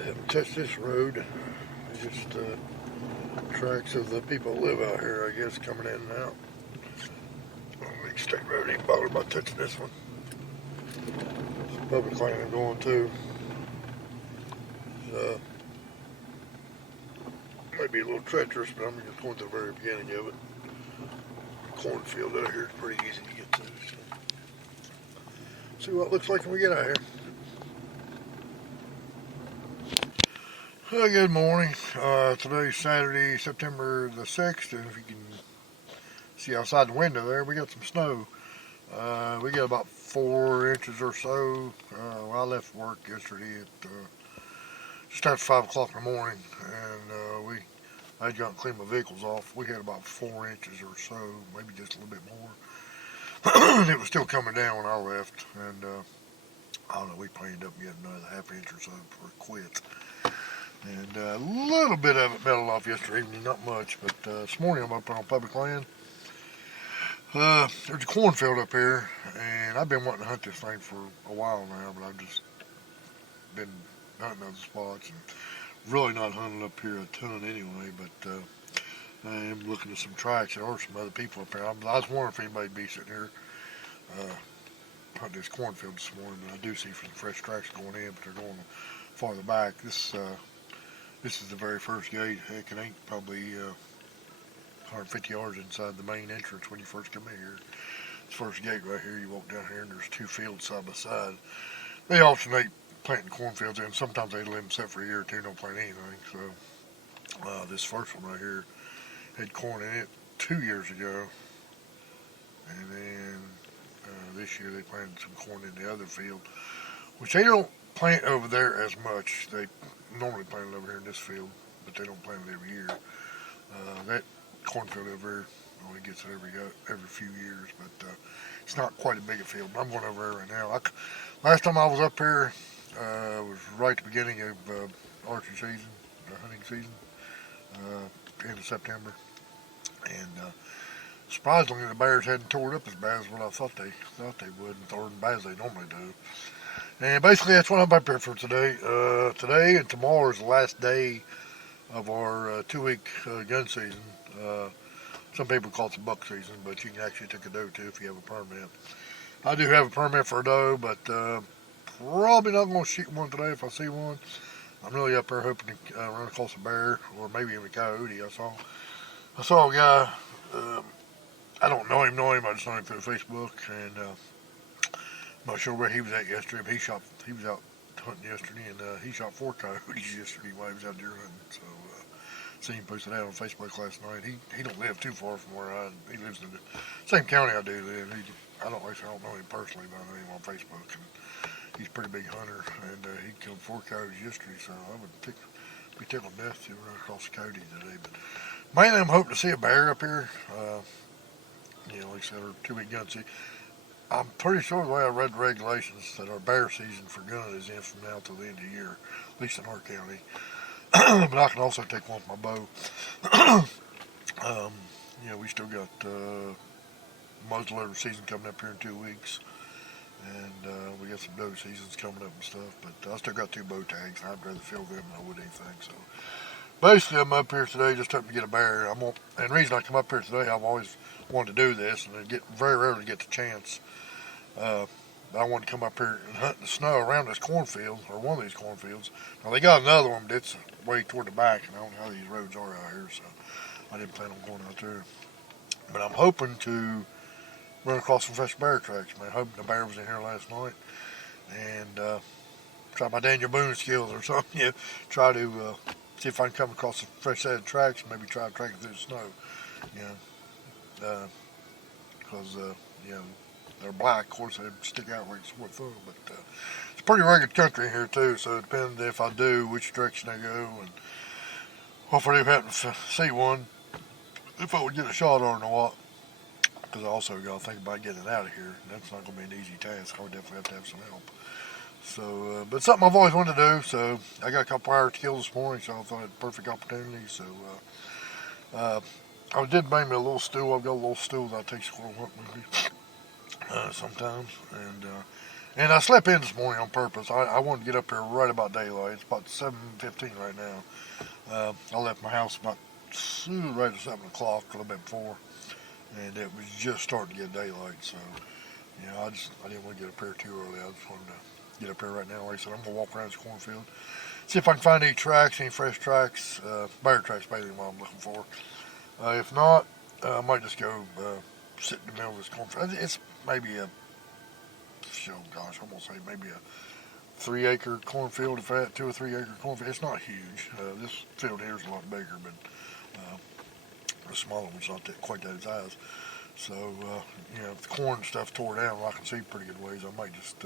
I haven't touched this road. Just tracks of the people that live out here, I guess, coming in and out. Big state road, ain't bothered about touching this one. Some public land I'm going to. Might be a little treacherous, but I'm just going to the very beginning of it. Cornfield out here is pretty easy to get to. So. See what it looks like when we get out here. Good morning. Today's Saturday, September the 6th, and if you can see outside the window there, we got some snow. We got about 4 inches or so. I left work yesterday at just after 5 o'clock in the morning, and I had gone to clean my vehicles off. We had about 4 inches or so, maybe just a little bit more. And it was still coming down when I left, and I don't know, we probably ended up getting another half inch or so before it quit. And a little bit of it melted off yesterday evening, not much, but this morning I'm up on public land. There's a cornfield up here, and I've been wanting to hunt this thing for a while now, but I've just been hunting other spots and really not hunting up here a ton anyway, but I am looking at some tracks. There are some other people up here. I was wondering if anybody'd be sitting here hunting this cornfield this morning, but I do see some fresh tracks going in, but they're going farther back. This is the very first gate. Heck, it ain't probably 150 yards inside the main entrance when you first come in here. This first gate right here, you walk down here and there's 2 fields side by side. They alternate planting cornfields in. Sometimes they let them set for a year or two, don't plant anything. So this first one right here had corn in it 2 years ago. And then this year they planted some corn in the other field, which they don't plant over there as much. They normally plant it over here in this field, but they don't plant it every year. That cornfield over here only gets it every few years, but it's not quite a big a field. But I'm going over there right now. Last time I was up here was right at the beginning of archery season, hunting season, end of September, and surprisingly the bears hadn't tore it up as bad as what I thought they would, or as bad as they normally do. And basically that's what I'm up here for today. Today and tomorrow is the last day of our 2-week gun season. Some people call it the buck season, but you can actually take a doe too if you have a permit. I do have a permit for a doe, but probably not going to shoot one today if I see one. I'm really up there hoping to run across a bear or maybe even a coyote. I saw a guy. I don't know him. I just know him through Facebook, and I'm not sure where he was at yesterday, but he was out hunting yesterday, and he shot 4 coyotes yesterday while he was out deer hunting. So seen him posted that on Facebook last night. He don't live too far from where he lives in the same county I do live. I don't know him personally, but I know him on Facebook, and he's a pretty big hunter, and he killed 4 coyotes yesterday. So I would be tickled to death to run across a coyote today. But mainly I'm hoping to see a bear up here. Like I said, our 2-week gun season. I'm pretty sure the way I read the regulations that our bear season for gun is in from now till the end of the year, at least in our county. But I can also take one with my bow. We still got muzzleloader season coming up here in 2 weeks, and we got some doe seasons coming up and stuff. But I still got 2 bow tags, and I'd rather fill them than I would anything. So basically, I'm up here today just hoping to get a bear. And the reason I come up here today, I've always wanted to do this, and I very rarely get the chance. I wanted to come up here and hunt in the snow around this cornfield, or one of these cornfields. Now, they got another one, but it's way toward the back, and I don't know how these roads are out here, so I didn't plan on going out there. But I'm hoping to run across some fresh bear tracks, man. Hoping the bear was in here last night, and try my Daniel Boone skills or something. Try to see if I can come across a fresh set of tracks, and maybe try to track it through the snow. because you know, they're black. Of course, they stick out like a sore thumb, but it's pretty rugged country here too. So it depends if I do which direction I go, and if I do happen to see one, if I would get a shot on it or what. Because I also got to think about getting it out of here. That's not going to be an easy task. I would definitely have to have some help. So, but something I've always wanted to do. So I got a couple hours to kill this morning, so I thought it was a perfect opportunity. So I did bring me a little stool. I've got a little stool that I take squirrel hunting with me sometimes, and I slept in this morning on purpose. I wanted to get up here right about daylight. It's about 7:15 right now. I left my house about right at 7 o'clock, a little bit before, and it was just starting to get daylight. So, you know, I didn't want to get up here too early. I just wanted to get up here right now. Like I said, I'm gonna walk around this cornfield, see if I can find any tracks, any fresh tracks, bear tracks, basically what I'm looking for. If not, I might just go sit in the middle of this cornfield. It's maybe a, oh gosh, I'm gonna say maybe a 3-acre cornfield, if that, 2 or 3 acre cornfield. It's not huge. This field here is a lot bigger, but the smaller one's not quite that size. So, you know, if the corn and stuff tore down, well, I can see pretty good ways. I might just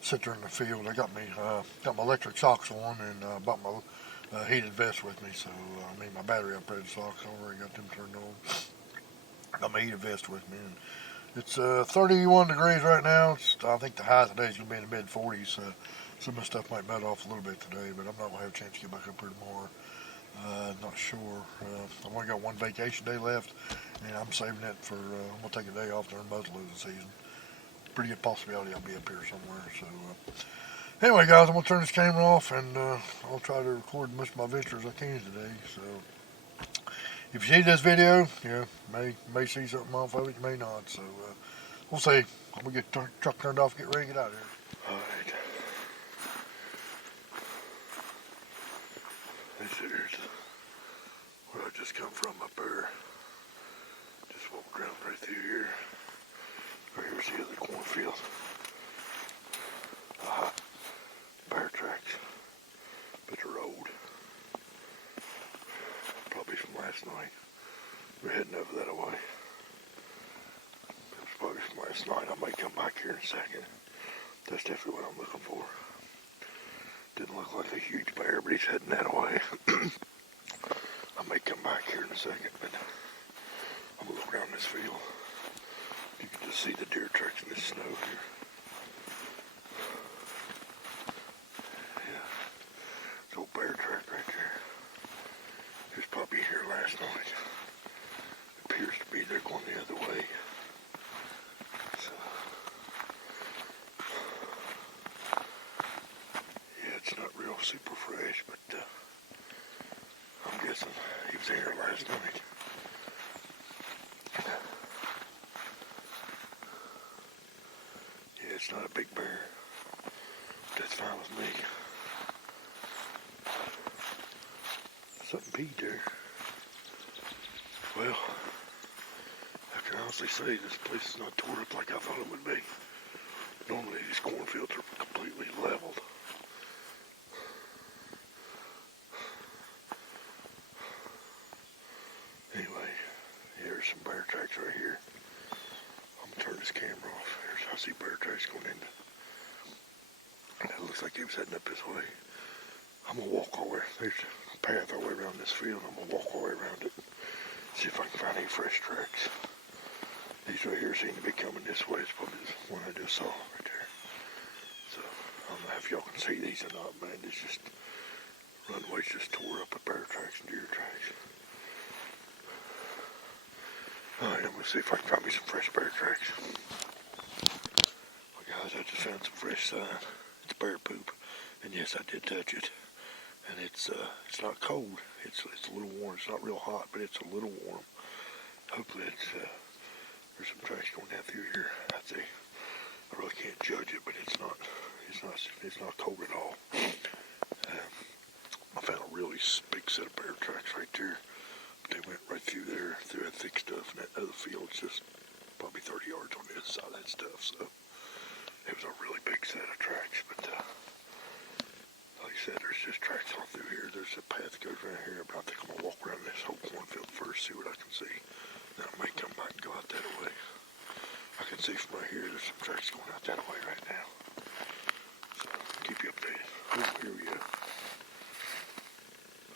sit there in the field. I got my electric socks on, and bought my heated vest with me. So, I mean, my battery operated socks. I already got them turned on. Got my heated vest with me, and it's 31 degrees right now. I think the high today is going to be in the mid-40s. Some of the stuff might melt off a little bit today, but I'm not going to have a chance to get back up here tomorrow. Not sure. I've only got one vacation day left, and I'm saving it for, I'm going to take a day off during muzzleloading season. Pretty good possibility I'll be up here somewhere. So, anyway, guys, I'm going to turn this camera off, and I'll try to record as much of my adventure as I can today. So, if you see this video, you may see something off of it, you may not. So, we'll see. I'm going to get the truck turned off, get ready to get out of here. Alright. Here's where I just come from up there. Just walked around right through here. Right here's the other cornfield. Bear tracks. But they're old. Probably from last night. We're heading over that way. It was probably from last night. I might come back here in a second. That's definitely what I'm looking for. Didn't look like a huge bear, but he's heading that way. I may come back here in a second, but I'm going to look around this field. You can just see the deer tracks in this snow here. Yeah, it's an old bear track right there. He was probably here last night. It appears to be they're going the other way. So, yeah, it's not real super fresh, but I'm guessing he was here last night. Yeah, it's not a big bear. That's fine with me. Something peed there. Well, I can honestly say this place is not torn up like I thought it would be. Normally these cornfields are completely leveled. Anyway, here's some bear tracks right here. I'm gonna turn this camera off. I see bear tracks going in. And it looks like he was heading up this way. I'm gonna walk all the way. There's a path all the way around this field. I'm gonna walk all the way around it. See if I can find any fresh tracks. These right here seem to be coming this way. It's probably the one I just saw right there. So I don't know if y'all can see these or not, man. It's just runways just tore up with bear tracks and deer tracks. Alright, I'm gonna see if I can find me some fresh bear tracks. Well, guys, I just found some fresh sign. It's bear poop, and yes, I did touch it. And it's not cold. It's a little warm. It's not real hot, but it's a little warm. Hopefully, there's some tracks going down through here. I'd say I really can't judge it, but it's not cold at all. I found a really big set of bear tracks right there. They went right through there, through that thick stuff, and that other field's just probably 30 yards on the other side of that stuff. So it was a really big set of tracks, but like I said, there's just tracks all through here. There's a path that goes right here, but I think I'm gonna walk around this whole cornfield first, see what I can see. Then I may come back and go out that way. can see from right here, there's some tracks going out that way right now. So, I'll keep you updated. Oh, here we go.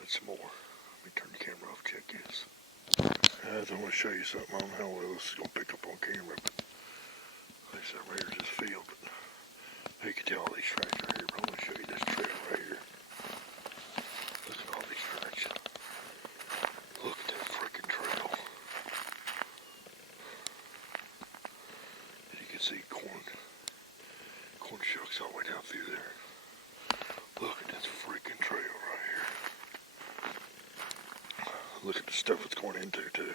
That's some more. Let me turn the camera off, check this. Guys, I want to show you something. I don't know how well this is going to pick up on camera, but like I said, right here's this field, but you can tell all these tracks right here, but I want to show you this trail right here. Look at all these tracks. Look at that freaking trail. And you can see corn shucks all the way down through there. Look at this freaking trail right here. Look at the stuff it's going into too.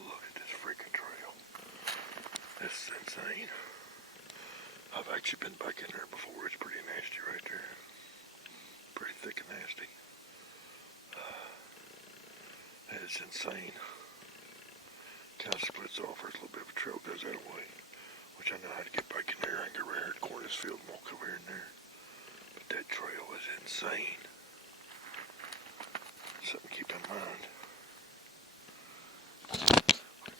Look at this freaking trail. This is insane. I've actually been back in there before. It's pretty nasty right there. Pretty thick and nasty. That is insane. Kind of splits off. There's a little bit of a trail goes that way, which I know how to get back in there. I can go right here to the corner of this field and walk over here and there. But that trail is insane. Something to keep in mind.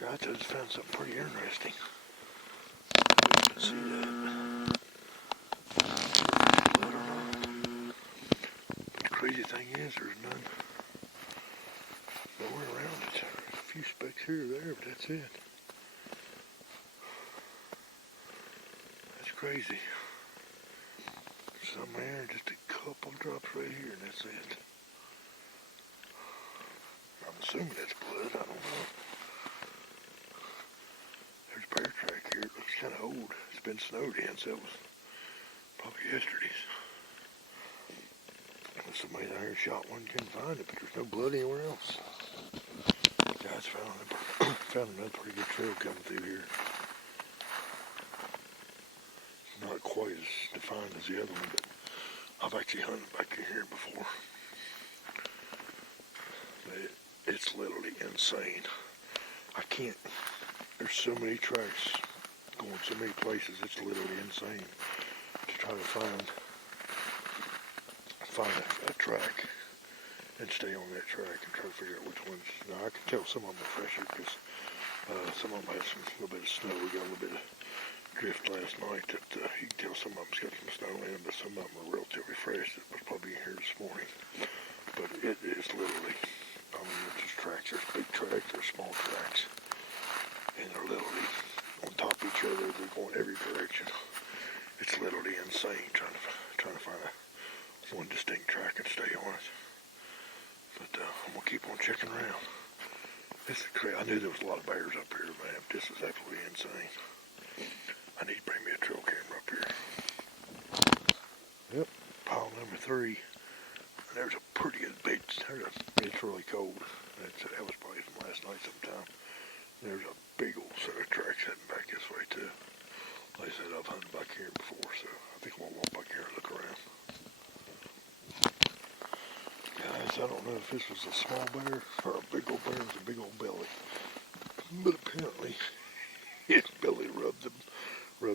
I just found something pretty interesting. You can see that. But the crazy thing is, there's nowhere around it. There's a few specks here or there, but that's it. That's crazy. Some there, just a couple drops right here, and that's it. I'm assuming that's blood, I don't know. There's a bear track here, it looks kind of old. It's been snowed in, so it was probably yesterday's. Somebody down here shot one, couldn't find it, but there's no blood anywhere else. Guys found another pretty good trail coming through here. It's not quite as defined as the other one, but I've actually hunted back in here before. But it's literally insane. There's so many tracks going so many places, it's literally insane to try to find a track and stay on that track and try to figure out which ones. Now I can tell some of them are fresher because some of them had a little bit of snow. We got a little bit of drift last night that you can tell some of them's got some snow in them, but some of them are relatively fresh. It was probably here this morning. But it is literally, I mean, it's just tracks. There's big tracks, there's small tracks. And they're literally on top of each other. They're going every direction. It's literally insane trying to find one distinct track and stay on it. But I'm going to keep on checking around. This is crazy. I knew there was a lot of bears up here, man. This is absolutely insane. I need to bring me a trail camera up here. Yep, pile number 3. There's a pretty good big, it's really cold. That was probably from last night sometime. There's a big old set of tracks heading back this way too. Like I said, I've hunted back here before, so I think I'm going to walk back here and look around. Guys, I don't know if this was a small bear or a big old bear with a big old belly. But apparently, his belly rubbed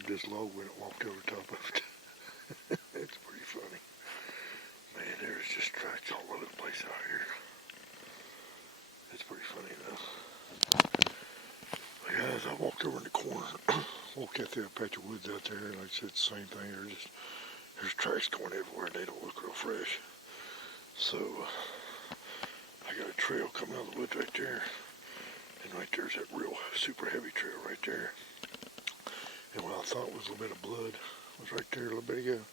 this log when it walked over top of it. It's pretty funny. Man, there's just tracks all over the place out here. It's pretty funny though. But guys, I walked over in the corner, walked out there a patch of woods out there, and like I said, it's the same thing. There's tracks going everywhere, and they don't look real fresh. So, I got a trail coming out of the woods right there, and right there's that real super heavy trail right there. And what I thought was a little bit of blood was right there a little bit ago.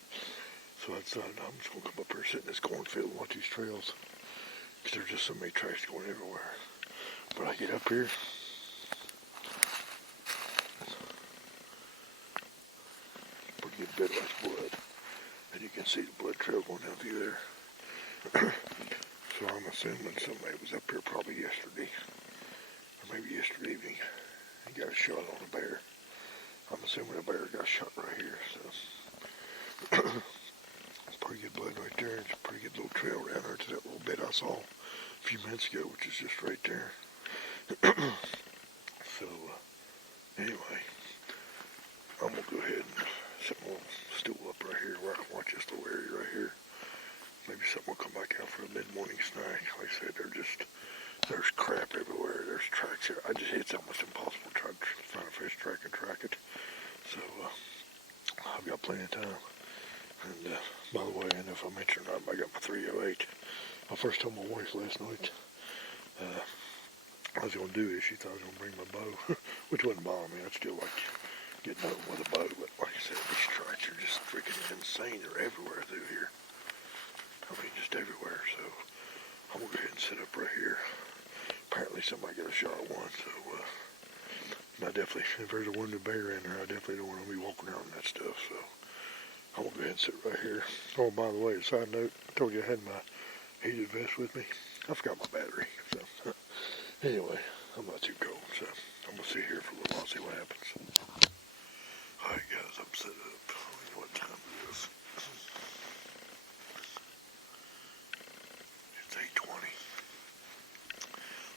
So I decided I'm just going to come up here, sit in this cornfield and watch these trails, because there's just so many tracks going everywhere. But I get up here, pretty good bit of blood, and you can see the blood trail going down through there. So I'm assuming somebody was up here probably yesterday, or maybe yesterday evening, and got a shot on a bear. I'm assuming a bear got shot right here, so it's pretty good blood right there. It's a pretty good little trail down there to that little bit I saw a few minutes ago, which is just right there. So, anyway, I'm going to go ahead and set my little stool up right here where I can watch this little area right here. Maybe something will come back out for a mid-morning snack. Like I said, there's crap everywhere. There's tracks tracks here. It's almost impossible to try to find a fresh track and track it. So I've got plenty of time. And by the way, I don't know if I mentioned or not, I got my 308. I first told my wife last night I was going to do this. She thought I was going to bring my bow, which wouldn't bother me. I'd still like getting home with a bow. But like I said, these tracks are just freaking insane. They're everywhere through here. I mean, just everywhere. So I'm going to go ahead and sit up right here. Apparently somebody got a shot at one. So I definitely, if there's a wounded bear in there, I definitely don't want to be walking around that stuff. So I'm going to go ahead and sit right here. Oh, by the way, a side note, I told you I had my heated vest with me. I forgot my battery. So anyway, I'm not too cold, so I'm going to sit here for a little while and see what happens. Alright guys, I'm set up. I don't know what time it is. It's 8:20.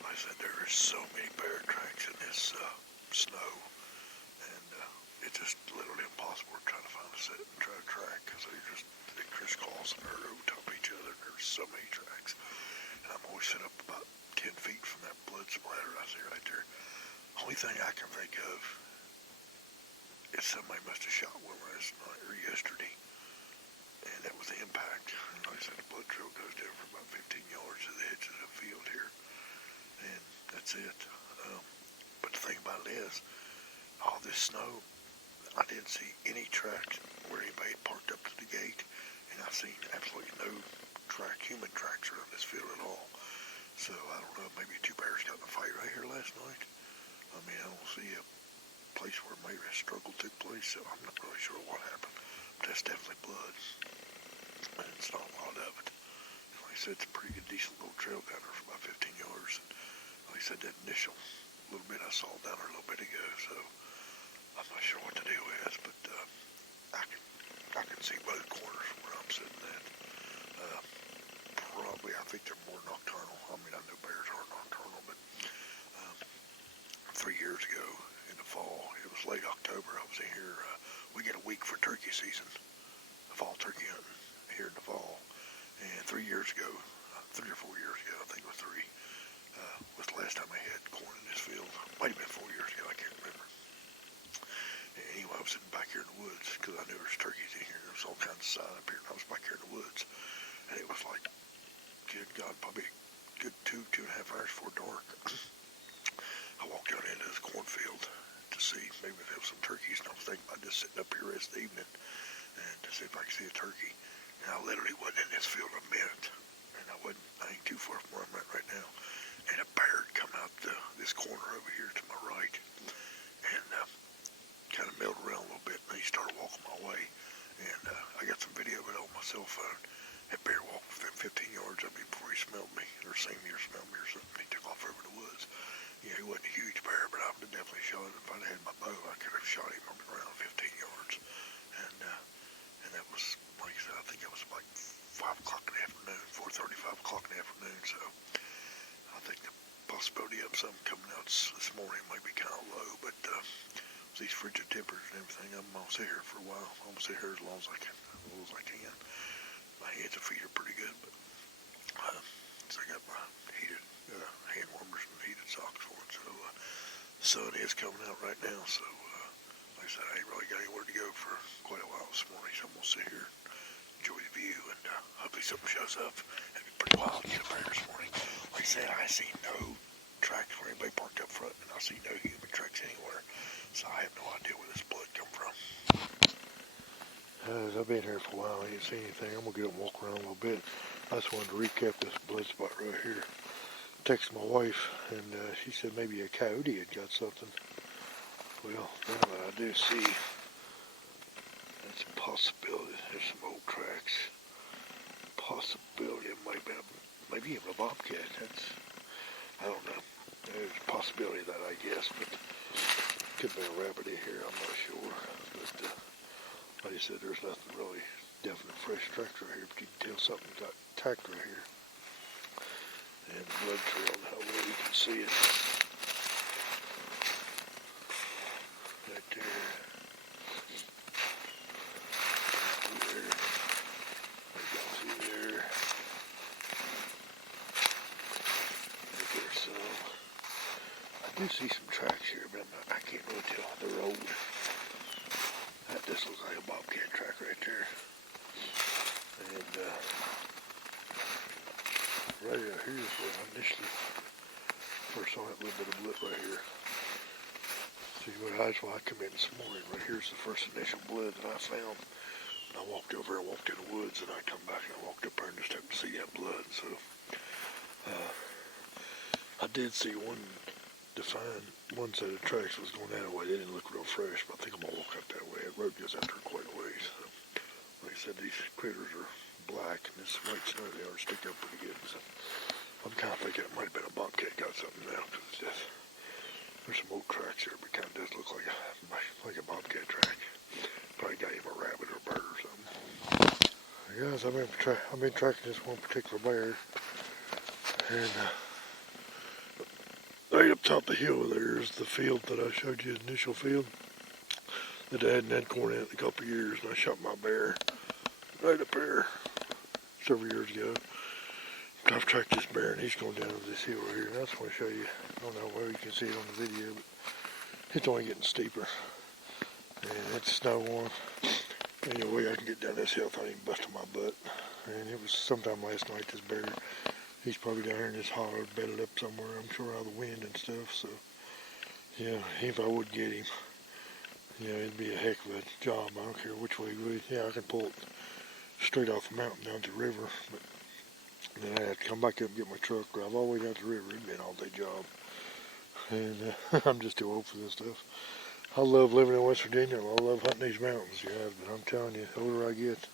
Like I said, there are so many bear tracks in this snow, and it's just literally impossible to try to find a set and try to track, because they crisscross and are over top of each other. There's so many tracks, and I'm always set up about 10 feet from that blood splatter I see right there. Only thing I can think of is somebody must have shot one last night or yesterday, and that was the impact. And like I said, the blood trail goes down for about 15 yards to the edge of the field here, and that's it. But the thing about it is, all this snow, I didn't see any tracks where anybody had parked up to the gate, and I've seen absolutely no human tracks around this field at all. So I don't know, maybe two bears got in a fight right here last night. I mean, I don't see a place where maybe a struggle took place, so I'm not really sure what happened. But that's definitely blood, and it's not a lot of it. And like I said, it's a pretty good, decent little trail down there for about 15 yards. And like I said, that initial little bit I saw down there a little bit ago, so I'm not sure what the deal is, but I can see both corners where I'm sitting at. Probably, I think they're more nocturnal. I mean, I know bears are nocturnal, but 3 years ago in the fall, it was late October, I was in here. We get a week for turkey season, fall turkey hunting here in the fall. And 3 years ago, 3 or 4 years ago, I think it was 3, was the last time I had corn in this field. Might have been 4 years ago, I can't remember. And anyway, I was sitting back here in the woods because I knew there was turkeys in here. There was all kinds of sign up here, and I was back here in the woods. And it was like, good God, probably a good 2.5 hours before dark. I walked out into this cornfield to see maybe if there was some turkeys, and I was thinking about just sitting up here the rest of the evening and to see if I could see a turkey. And I literally wasn't in this field a minute, and I ain't too far from where I'm at right now. And a bear had come out this corner over here to my right, and kind of milled around a little bit, and he started walking my way. And I got some video of it on my cell phone. That bear walked within 15 yards of me before he smelled me, or seen me or smelled me or something. He took off over the woods. Yeah, he wasn't a huge bear, but I would have definitely shot him. If I'd had my bow, I could have shot him around 15 yards. And that was, like I said, I think it was like 5 o'clock in the afternoon, 4:30, 5 o'clock in the afternoon. So I think the possibility of something coming out this morning might be kind of low, but with these frigid temperatures and everything, I'm going to sit here for a while. I'm going to sit here as long as I can, My hands and feet are pretty good, but so I got my heated hand warmers and heated socks on. So the sun is coming out right now, so like I said, I ain't really got anywhere to go for quite a while this morning, so I'm going to sit here, enjoy the view, and hopefully something shows up. It'd be pretty wild to get up there this morning. Like I said, I see no tracks where anybody parked up front, and I see no human tracks anywhere, so I have no idea where this blood come from. I've been here for a while, I didn't see anything. I'm going to get up and walk around a little bit. I just wanted to recap this blood spot right here. I texted my wife, and she said maybe a coyote had got something. Well, now that I do see, that's a possibility. There's some old tracks. Possibility it might be maybe even a bobcat. I don't know. There's a possibility of that, I guess, but could be a rabbit in here, I'm not sure. But like I said, there's nothing really definite fresh tracks right here, but you can tell something got attacked right here. And the blood trail, how well you can see it. Right there. There. Through there. Right there, so I do see some tracks here, but I can't really tell the road. This looks like a bobcat track right there. And right out here is where I initially first saw that little bit of blip right here. See, that's why I come in this morning. Right here's the first initial blood that I found. And I walked over and walked in the woods, and I come back and I walked up there and just happened to see that blood. So I did see one set of tracks was going that way. They didn't look real fresh, but I think I'm gonna walk up that way. The road goes out there quite a ways. So, like I said, these critters are black, and this white snow they are stick up pretty good. So I'm kind of thinking it might have been a bobcat got something now, because it's just there's some old tracks here, but it kind of does look like a bobcat track. Probably got him a rabbit or a bird or something. Guys, I've been tracking this one particular bear, and right up top the hill there is the field that I showed you, the initial field that I hadn't had corn in a couple of years, and I shot my bear right up there several years ago. I've tracked this bear, and he's going down this hill right here, and I just want to show you. I don't know whether you can see it on the video, but it's only getting steeper, and it's snow on. Anyway, I can get down this hill without even busting my butt. And it was sometime last night, this bear, he's probably down here in this hollow, bedded up somewhere, I'm sure, out of the wind and stuff. So, yeah, if I would get him, it'd be a heck of a job. I don't care which way he would. Yeah, I can pull it straight off the mountain down to the river, but then I have to come back up and get my truck, drive all the way down to the river. It'd be an all-day job. And I'm just too old for this stuff. I love living in West Virginia. I love hunting these mountains, guys, but I'm telling you, the older I get,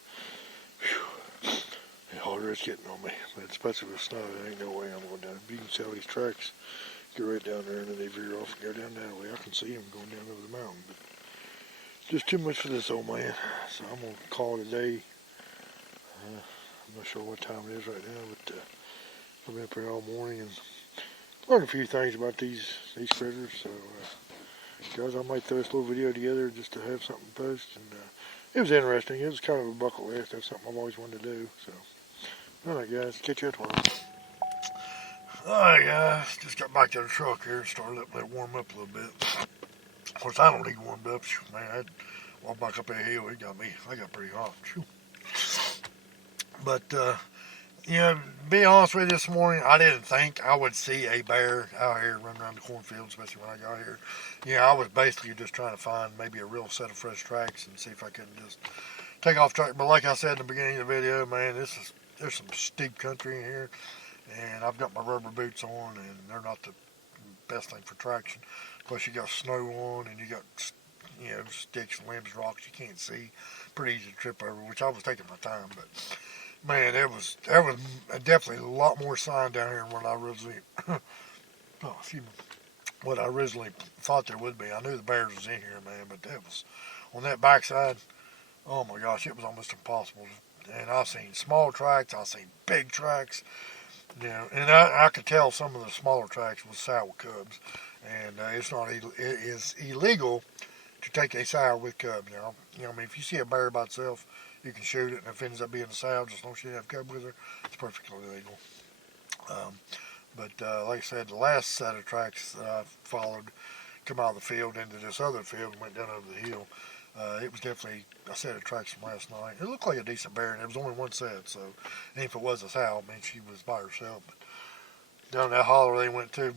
the harder it's getting on me. But especially with snow, there ain't no way I'm going down. If you can see all these tracks, get right down there, and then they veer off and go down that way. I can see them going down over the mountain, but just too much for this old man. So I'm going to call it a day. I'm not sure what time it is right now, but I've been up here all morning and learned a few things about these critters. So, guys, I might throw this little video together just to have something to post. And it was interesting. It was kind of a bucket list. That's something I've always wanted to do. So, alright, guys, catch you at tomorrow. Alright, guys, just got back to the truck here and started letting it warm up a little bit. Of course, I don't need warmed up. Man, I walked back up that hill. I got pretty hot. But, be honest with you, this morning, I didn't think I would see a bear out here running around the cornfield, especially when I got here. I was basically just trying to find maybe a real set of fresh tracks and see if I couldn't just take off track. But like I said in the beginning of the video, man, there's some steep country in here, and I've got my rubber boots on, and they're not the best thing for traction. Plus, you got snow on, and you got sticks, limbs, rocks you can't see. Pretty easy to trip over, which I was taking my time, but man, there was definitely a lot more sign down here than what I originally thought there would be. I knew the bears was in here, man, but that was on that backside. Oh my gosh, it was almost impossible. And I've seen small tracks, I've seen big tracks, and I could tell some of the smaller tracks was sow cubs, and it is illegal to take a sow with cubs. If you see a bear by itself, you can shoot it, and if it ends up being a sow, just don't shoot have a cub with her. It's perfectly legal. But like I said, the last set of tracks that I followed come out of the field into this other field and went down over the hill. It was definitely a set of tracks from last night. It looked like a decent bear, and there was only one set, so and if it was a sow, I mean, she was by herself. But down that holler they went to,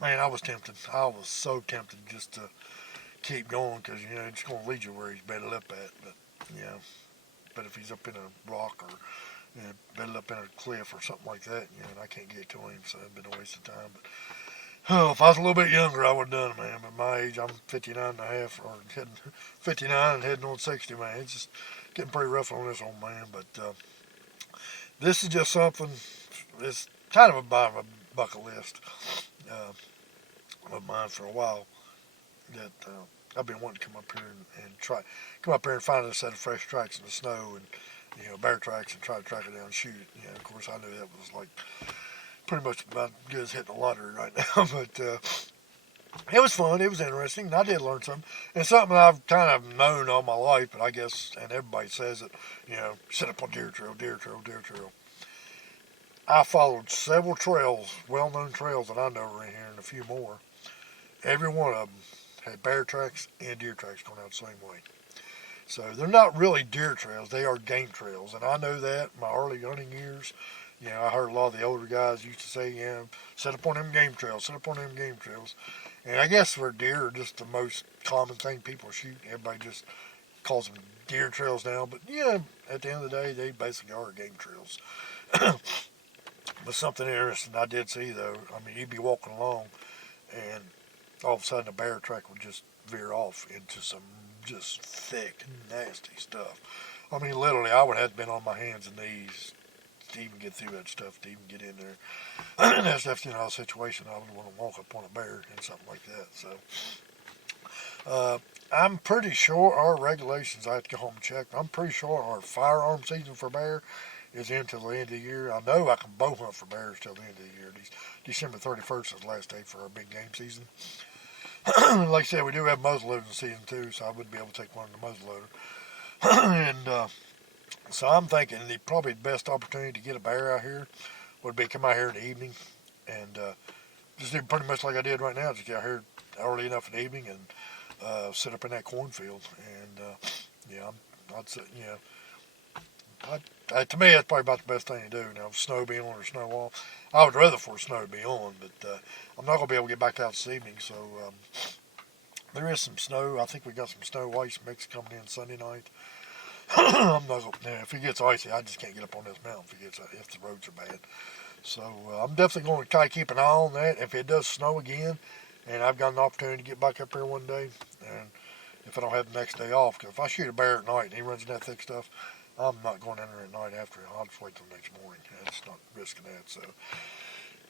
man, I was tempted. I was so tempted just to keep going because, it's going to lead you where he's bedded up at. But if he's up in a rock or bedded up in a cliff or something like that, and I can't get to him, so it'd been a waste of time. But if I was a little bit younger, I would have done it, man. But my age, I'm 59 and a half, or 59 and heading on 60, man. It's just getting pretty rough on this old man. But this is just something, it's kind of a bucket list of mine for a while that I've been wanting to come up here and come up here and find a set of fresh tracks in the snow and, bear tracks and try to track it down and shoot it. Of course, I knew that was like pretty much about as good as hitting the lottery right now, but it was fun. It was interesting. And I did learn something. And something I've kind of known all my life, but I guess, and everybody says it, set up on deer trail. I followed several trails, well-known trails that I know are in here, and a few more. Every one of them had bear tracks and deer tracks going out the same way. So they're not really deer trails; they are game trails, and I know that in my early hunting years. You know, I heard a lot of the older guys used to say, "Yeah, set up on them game trails, set up on them game trails." And I guess for deer are just the most common thing people shoot. Everybody just calls them deer trails now, but yeah, at the end of the day, they basically are game trails. But something interesting I did see though, I mean, you'd be walking along, and all of a sudden a bear track would just veer off into some just thick, nasty stuff. I mean, literally, I would have been on my hands and knees to even get through that stuff, to even get in there. And that's definitely not a situation I would want to walk up on a bear and something like that. So, I'm pretty sure our regulations, I have to go home and check. I'm pretty sure our firearm season for bear is until the end of the year. I know I can bow hunt for bears till the end of the year. December 31st is the last day for our big game season. Like I said, we do have muzzleloading season too, so I wouldn't be able to take one in the muzzleloader. And so I'm thinking probably the best opportunity to get a bear out here would be come out here in the evening and just do pretty much like I did right now. Just get out here early enough in the evening and sit up in that cornfield. And yeah, I'd say, to me, that's probably about the best thing to do. Now, snow being on or snow off, I would rather for snow to be on, but I'm not going to be able to get back out this evening. So there is some snow. I think we got some snow ice mix coming in Sunday night. I'm not gonna, if it gets icy, I just can't get up on this mountain if the roads are bad. So I'm definitely going to try to keep an eye on that. If it does snow again, and I've got an opportunity to get back up here one day, and if I don't have the next day off, because if I shoot a bear at night and he runs in that thick stuff, I'm not going in there at night after. I'll just wait till the next morning. It's not risking that. So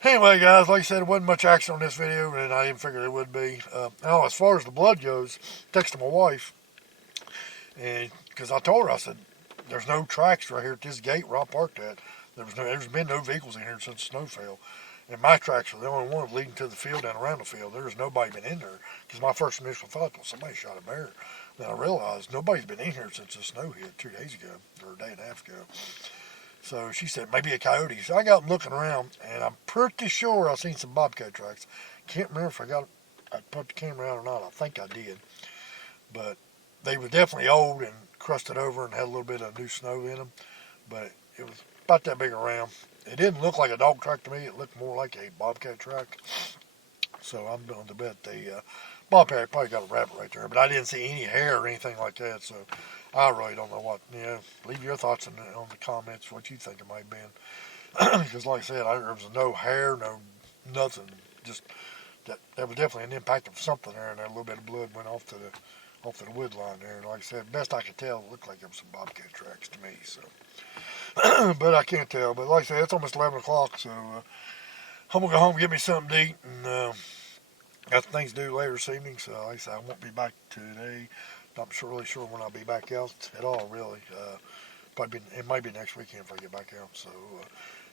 anyway, guys, like I said, there wasn't much action on this video, and I didn't figure there would be. Now, as far as the blood goes, texted my wife, and because I told her, I said, there's no tracks right here at this gate where I parked at. There's been no vehicles in here since the snow fell. And my tracks were the only ones leading to the field and around the field. There's nobody been in there. Because my first initial thought was somebody shot a bear. Then I realized nobody's been in here since the snow hit 2 days ago, or a day and a half ago. So she said, maybe a coyote. So I got them looking around, and I'm pretty sure I seen some bobcat tracks. Can't remember if I put the camera out or not. I think I did. But they were definitely old and crusted over and had a little bit of new snow in them. But it was about that big around. It didn't look like a dog track to me. It looked more like a bobcat track. So I'm willing to bet the bobcat probably got a rabbit right there. But I didn't see any hair or anything like that. So I really don't know what. Leave your thoughts on the comments, what you think it might have been. Because like I said, there was no hair, no nothing. Just that was definitely an impact of something there, and a little bit of blood went off to the wood line there. And like I said, best I could tell, it looked like there was some bobcat tracks to me. So. But I can't tell. But like I said, it's almost 11 o'clock, so I'm going to go home and get me something to eat. And got things to do later this evening, so like I said, I won't be back today. Not really sure when I'll be back out at all, really. It might be next weekend if I get back out. So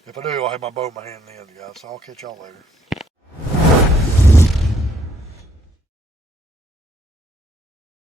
if I do, I'll have my bow in my hand then, guys. So I'll catch y'all later.